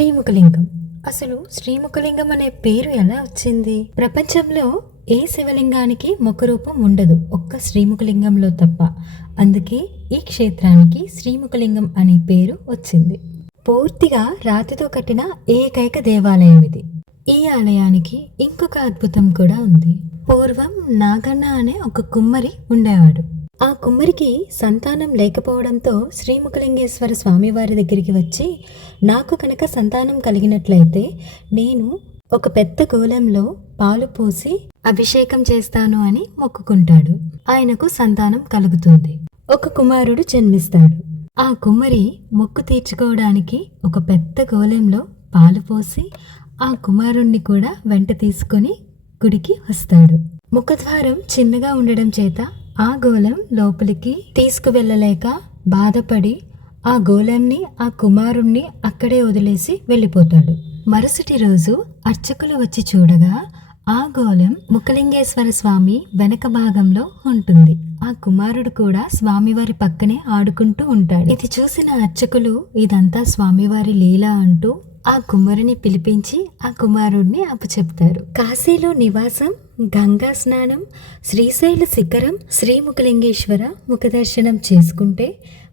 శ్రీముఖలింగం. అసలు శ్రీముఖలింగం అనే పేరు ఎలా వచ్చింది? ప్రపంచంలో ఏ శివలింగానికి ముఖరూపం ఉండదు, ఒక్క శ్రీముఖలింగంలో తప్ప. అందుకే ఈ క్షేత్రానికి శ్రీముఖలింగం అనే పేరు వచ్చింది. పూర్తిగా రాతితో కట్టిన ఏకైక దేవాలయం ఇది. ఈ ఆలయానికి ఇంకొక అద్భుతం కూడా ఉంది. పూర్వం నాగన్న అనే ఒక కుమ్మరి ఉండేవాడు. ఆ కుమ్మరికి సంతానం లేకపోవడంతో శ్రీముఖలింగేశ్వర స్వామివారి దగ్గరికి వచ్చి, నాకు కనుక సంతానం కలిగినట్లయితే నేను ఒక పెద్ద గోళంలో పాలు పోసి అభిషేకం చేస్తాను అని మొక్కుకుంటాడు. ఆయనకు సంతానం కలుగుతుంది. ఒక కుమారుడు జన్మిస్తాడు. ఆ కుమ్మరి మొక్కు తీర్చుకోవడానికి ఒక పెద్ద గోళంలో పాలు పోసి ఆ కుమారుణ్ణి కూడా వెంట తీసుకొని గుడికి వస్తాడు. ముఖద్వారం చిన్నగా ఉండడం చేత ఆ గోళం లోపలికి తీసుకువెళ్ళలేక బాధపడి ఆ గోళంని, ఆ కుమారుణ్ణి అక్కడే వదిలేసి వెళ్ళిపోతాడు. మరుసటి రోజు అర్చకులు వచ్చి చూడగా ఆ గోళం ముఖలింగేశ్వర స్వామి వెనక భాగంలో ఉంటుంది. ఆ కుమారుడు కూడా స్వామివారి పక్కనే ఆడుకుంటూ ఉంటాడు. ఇది చూసిన అర్చకులు ఇదంతా స్వామివారి లీల అంటూ ఆ కుమారుని పిలిపించి ఆ కుమారుడిని అప్పచెప్తారు. కాశీలో నివాసం, గంగా స్నానం, శ్రీశైల శిఖరం, శ్రీముఖలింగేశ్వర ముఖదర్శనం చేసుకుంటే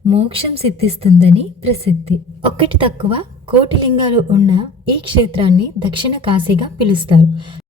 మోక్షం సిద్ధిస్తుందని ప్రసిద్ధి. ఒక్కటి తక్కువ 1,000,000 లింగాలు ఉన్న ఈ క్షేత్రాన్ని దక్షిణ కాశీగా పిలుస్తారు.